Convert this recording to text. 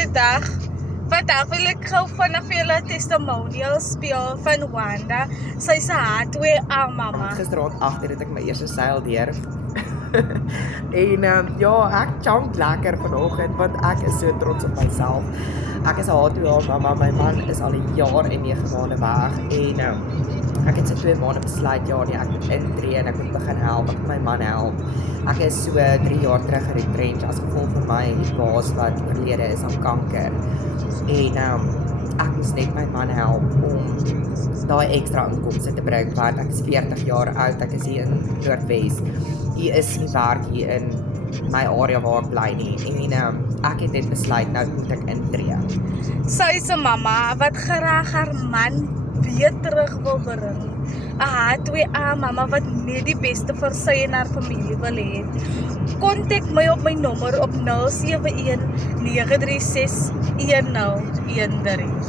Goeiedag. Vandag wil ek gou vanaf julle testimonial speel van Wanda. Sy se hardware aan mamma. Gisteraand 8 het ek my eerste seil deur. En ja, ek chunk lekker vanoggend want ek is so trots op myself. Ek is 'n H2A mamma, my man is al 'n jaar en 9 maande weg en ek het so 2 maande besluit ja nee, ek moet intree en ek moet begin help, ek moet my man help. Ek is so 3 jaar terug geretrench as gevolg van my baas wat oorlede is aan kanker. En ek moes net my man help om daai ekstra inkomste te bring want ek is 40 jaar oud, ek is hier in Noordwes. Hier is nie werk hier in my area waar ek bly nie en ek het net besluit nou moet ek intree. Sy se mamma wat graag haar man weer terug wil bring. 'n H2A mamma wat net die beste vir sy en haar familie wil hê. Kontak my op my nommer op 071 936 1013.